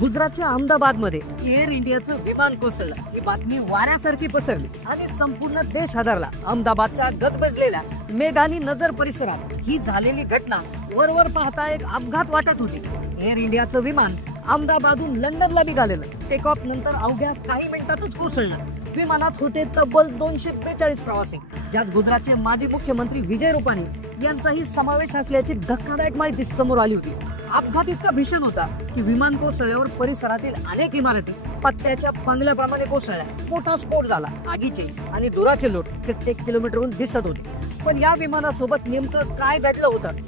गुजरातच्या अहमदाबादमध्ये एअर इंडियाचं विमान कोसळलं। ही बातमी वाऱ्यासारखी पसरली आणि संपूर्ण देश हादरला। अहमदाबादच्या गजबजलेल्या मेघानी नजर परिसरात ही झालेली घटना वरवर पाहता एक अपघात वाटत होती। एअर इंडियाचं विमान अहमदाबादहून लंडनला निघालेलं। टेक ऑफ नंतर अवघ्या काही मिनिटातच कोसळलं। विमानात होते तब्बल 242 प्रवासी, ज्यात गुजरातचे माजी मुख्यमंत्री विजय रुपानी यांचाही समावेश असल्याची धक्कादायक माहिती समोर आली होती। अपघात इतका भीषण होता की विमान कोसळल्यावर परिसरातील अनेक इमारती पत्त्याच्या पंगल्याप्रमाणे कोसळल्या। मोठा स्फोट झाला। आगीचे आणि धुराचे लोट कित्येक किलोमीटरहून दिसत होते। पण या विमानासोबत नेमकं काय घडलं होतं?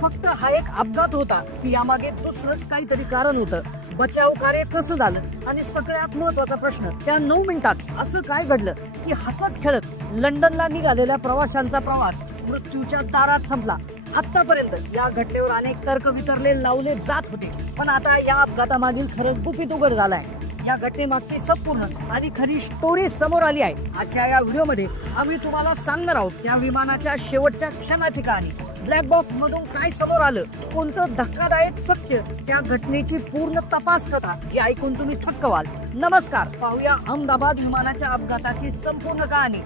फक्त हा एक अपघात होता की यामागे दुसरंच काहीतरी कारण होतं? बचाव कार्य कसं झालं? आणि सगळ्यात महत्त्वाचा प्रश्न, त्या 9 मिनिटात असं काय घडलं की हसत खेळत लंडनला निघालेल्या प्रवाशांचा प्रवास मृत्यूच्या दारात संपला? आतापर्यंत या घटनेवर अनेक तर्क वितरले लावले जात होते, पण आता या अपघातामागील खरं गुपित उघड झालंय। या घटनेमागची संपूर्ण आणि खरी स्टोरी समोर आली आहे। आजच्या या व्हिडिओमध्ये आम्ही तुम्हाला सांगणार आहोत त्या विमानाच्या शेवटच्या क्षणाची कहाणी, ब्लॅक बॉक्स मधून काय समोर आलं, कोणतं धक्कादायक सत्य, त्या घटनेची पूर्ण तपास कथा जी ऐकून तुम्ही थक्क व्हाल। नमस्कार, पाहूया अहमदाबाद विमानाच्या अपघाताची संपूर्ण कहाणी।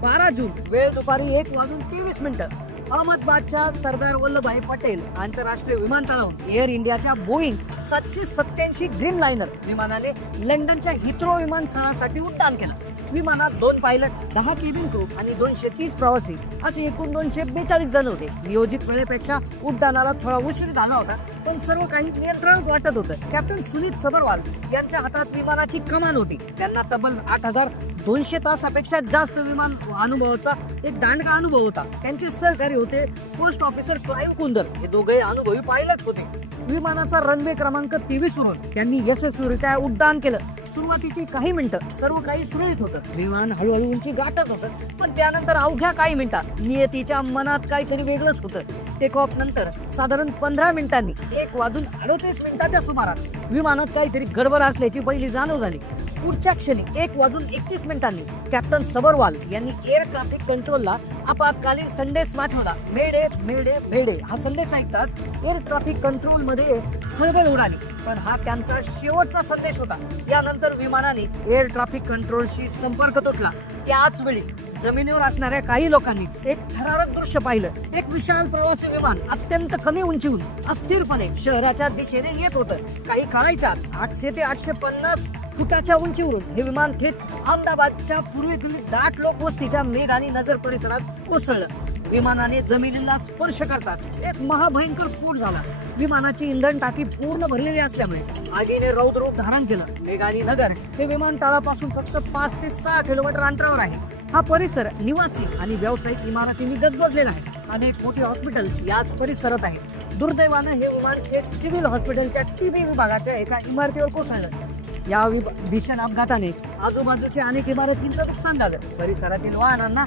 12 जून, वेळ दुपारी 1:23। अहमदाबादच्या सरदार वल्लभभाई पटेल आंतरराष्ट्रीय विमानतळावरून एअर इंडियाच्या बोईंग 787 ड्रीम लाइनर विमानाने लंडनच्या हिथ्रो विमानतळासाठी उड्डाण केलं। विमानात 2 पायलट, 10 केबिन क्रू आणि 230 प्रवासी असे एकूण 242 जण होते। नियोजित वेळेपेक्षा उड्डाणाला थोडा उशीर झाला होता, पण सर्व काही नियंत्रणात वाटत होतं। कॅप्टन सुनीत सबरवाल यांच्या हातात विमानाची कमान होती। त्यांना तब्बल 8200 तासापेक्षा जास्त विमान अनुभवाचा एक दांडगा अनुभव होता। त्यांचे सहकारी होते फर्स्ट ऑफिसर क्लाइव्ह कुंदर, हे दोघे अनुभवी पायलट होते। विमानाचा रनवे क्रमांक 23 वरून त्यांनी यशस्वीरित्या उड्डाण केलं। सुरुवातीची काही मिनिटं सर्व काही सुरळीत होतं। विमान हळूहळू उंची गाठत होतं, पण त्यानंतर अवघ्या काही मिनिटात नियतीच्या मनात काहीतरी वेगळंच होतं। टेक ऑफ नंतर साधारण 15 मिनिटांनी 1:38 सुमारास विमानात काहीतरी गडबड असल्याची पहिली जाणीव झाली। पुढच्या क्षणी 1:31 कॅप्टन सबरवाल यांनी एअर ट्रॅफिक कंट्रोलला आपत्कालीन संदेश पाठवला। मेडे मेडे मेडे हा संदेश ऐकताच एअर ट्रॅफिक कंट्रोल मध्ये खळबळ उडाली, पण हा त्यांचा शेवटचा संदेश होता। यानंतर विमानाने एअर ट्रॅफिक कंट्रोलशी संपर्क तुटला। त्याच वेळी जमिनीवर असणाऱ्या काही लोकांनी एक थरारक दृश्य पाहिलं। एक विशाल प्रवासी विमान अत्यंत कमी उंचीहून अस्थिरपणे शहराच्या दिशेने येत होतं। काही काळाच्या 800 ते 850 फुटाच्या उंचीवरून हे विमान थेट अहमदाबादच्या पूर्वेकडील दाट लोकवस्तीच्या मेघानी नजर परिसरात कोसळलं। विमानाने जमिनीला स्पर्श करतात एक महाभयंकर स्फोट झाला। विमानाची इंधन टाकी पूर्ण भरलेली असल्यामुळे आगीने रौद्र रूप धारण केलं। मेघानी नगर हे विमानतळापासून फक्त 5 ते 6 किलोमीटर अंतरावर आहे। हा परिसर निवासी आणि व्यावसायिक इमारतींनी गजबजलेला आहे। अनेक मोठी हॉस्पिटल याच परिसरात आहे। दुर्दैवानं हे विमान एक सिव्हिल हॉस्पिटलच्या टीबी विभागाच्या एका इमारतीवर कोसळलं। या भीषण अपघाताने आजूबाजूच्या अनेक इमारतींचं नुकसान झालं। परिसरातील वाहनांना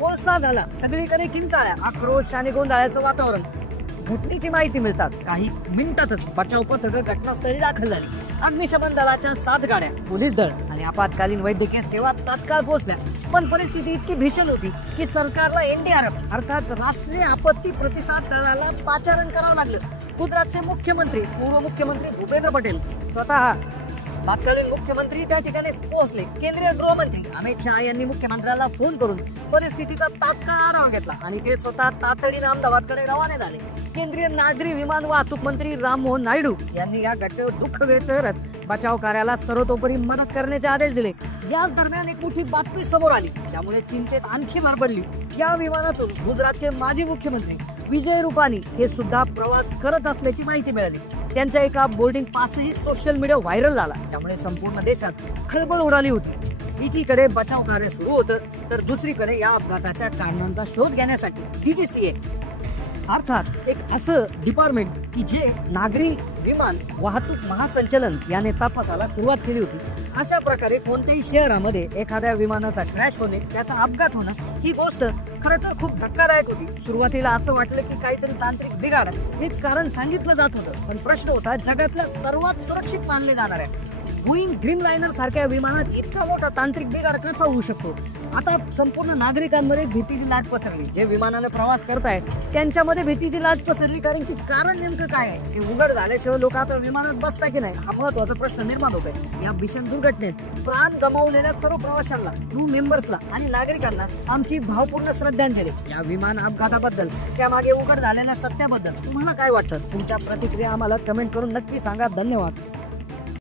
कोळसा झाला। सगळीकडे किंचाळ्या, आक्रोश आणि गोंधळाचं वातावरण। घटनेची माहिती मिळताच काही मिनिटातच बचाव पथकं घटनास्थळी दाखल झाली। अग्निशमन दलाच्या 7 गाड्या, पोलीस दल आणि आपत्कालीन वैद्यकीय सेवा तात्काळ पोहोचल्या। पण परिस्थिती इतकी भीषण होती की सरकारला एनडीआरएफ अर्थात राष्ट्रीय आपत्ती प्रतिसाद दलाला पाचारण करावं लागलं। गुजरातचे मुख्यमंत्री, पूर्व मुख्यमंत्री भूपेंद्र पटेल स्वतः तत्कालीन मुख्यमंत्री त्या ठिकाणी पोहोचले। केंद्रीय गृहमंत्री अमित शहा यांनी मुख्यमंत्र्याला फोन करून परिस्थितीचा तात्काळ आढावा घेतला आणि ते स्वतः तातडीने अहमदाबादकडे रवाने झाले। केंद्रीय नागरी विमान वाहतूक मंत्री राममोहन नायडू यांनी या घटनेवर दुःख व्यक्त करत बचाव कार्याला सर्वतोपरी मदत करण्याचे आदेश दिले। याच दरम्यान एक मोठी बातमी समोर आली, त्यामुळे चिंतेत आणखी भर पडली। या विमानातून गुजरातचे माजी मुख्यमंत्री विजय रुपानी हे सुद्धा प्रवास करत असल्याची माहिती मिळाली। त्यांचा एका बोर्डिंग पासही सोशल मीडिया व्हायरल झाला, त्यामुळे संपूर्ण देशात खळबळ उडाली होती। एकीकडे बचाव कार्य सुरू होतं, तर दुसरीकडे या अपघाताच्या कारणांचा शोध घेण्यासाठी डीजीसीए अर्थात एक असं डिपार्टमेंट की जे नागरी विमान वाहतूक महासंचालन याने तपासाला सुरुवात केली होती। अशा प्रकारे कोणत्याही शहरामध्ये एखाद्या विमानाचा क्रॅश होणे, त्याचा अपघात होणं ही गोष्ट खरं तर खूप धक्कादायक होती। सुरुवातीला असं वाटलं की काहीतरी तांत्रिक बिघाड हेच कारण सांगितलं जात होतं, पण प्रश्न होता जगातल्या सर्वात सुरक्षित मानले जाणाऱ्या बोईंग ड्रीम लाइनर सारख्या विमानात इतका मोठा तांत्रिक बिघाड कसा होऊ शकतो? आता संपूर्ण नागरिकांमध्ये भीतीची लाट पसरली. जे विमानाने प्रवास करतायत त्यांच्यामध्ये भीतीची लाट पसरली. कारण नेमकं काय आहे की उघड झाल्याशिवाय लोक आता विमानात बसता की नाही हा महत्वाचा प्रश्न निर्माण होतोय. या भीषण दुर्घटनेत प्राण गमावलेल्या सर्व प्रवाशांना, क्रू मेंबर्सला आणि नागरिकांना आमची भावपूर्ण श्रद्धांजली. या विमान अपघाताबद्दल, त्यामागे उघड झालेल्या सत्याबद्दल तुम्हाला काय वाटतं? तुमच्या प्रतिक्रिया आम्हाला कमेंट करून नक्की सांगा. धन्यवाद.